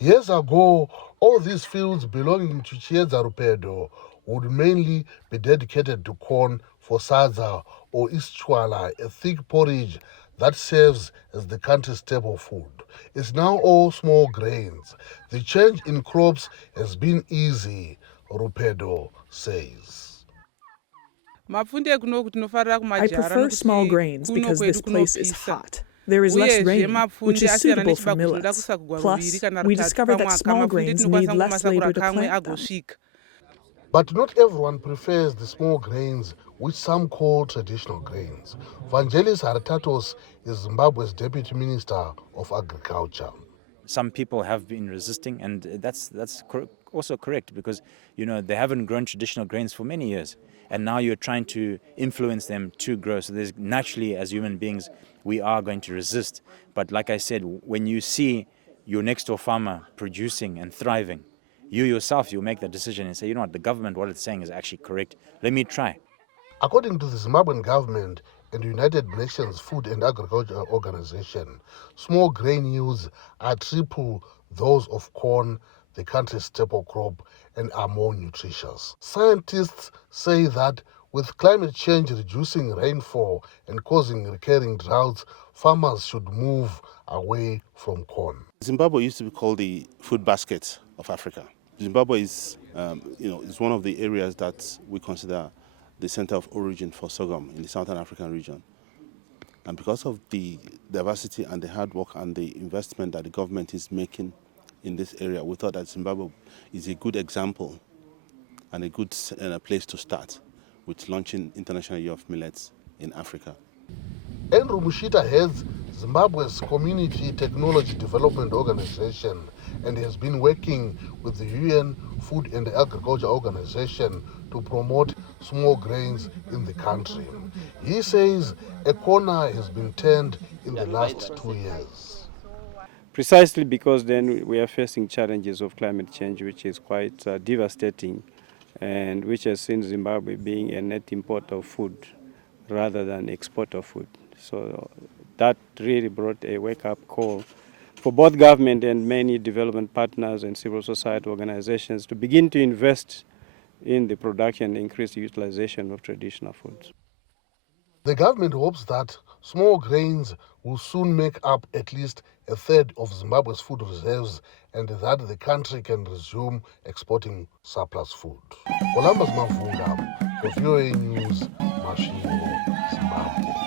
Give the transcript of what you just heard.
Years ago, all these fields belonging to Chieza Rupedo would mainly be dedicated to corn for sadza or ischwala, a thick porridge that serves as the country's staple food. It's now all small grains. The change in crops has been easy, Rupedo says. I prefer small grains because this place is hot. There is less rain, which is suitable for millets. Plus, we discovered that small grains need less labor to plant them. But not everyone prefers the small grains, which some call traditional grains. Vangelis Hartatos is Zimbabwe's Deputy Minister of Agriculture. Some people have been resisting, and that's also correct because they haven't grown traditional grains for many years, and now you're trying to influence them to grow. So there's naturally, as human beings, we are going to resist. But like I said, when you see your next door farmer producing and thriving, you yourself, you'll make that decision and say, you know what, the government, what it's saying is actually correct. Let me try. According to the Zimbabwean government and United Nations Food and Agriculture Organization, small grain yields are triple those of corn, the country's staple crop, and are more nutritious. Scientists say that with climate change reducing rainfall and causing recurring droughts, farmers should move away from corn. Zimbabwe used to be called the food basket of Africa. Zimbabwe is one of the areas that we consider the center of origin for sorghum in the Southern African region. And because of the diversity and the hard work and the investment that the government is making in this area, we thought that Zimbabwe is a good example and a good place to start with launching International Year of Millets in Africa. Andrew Mushita heads Zimbabwe's Community Technology Development Organization and has been working with the UN Food and Agriculture Organization to promote small grains in the country. He says a corner has been turned in the last 2 years. Precisely because then we are facing challenges of climate change, which is quite devastating and which has seen Zimbabwe being a net importer of food rather than exporter of food. So that really brought a wake-up call for both government and many development partners and civil society organizations to begin to invest in the production and increase the utilization of traditional foods. The government hopes that small grains will soon make up at least a third of Zimbabwe's food reserves and that the country can resume exporting surplus food. Mavhunga for VOA News, Masvingo, Zimbabwe.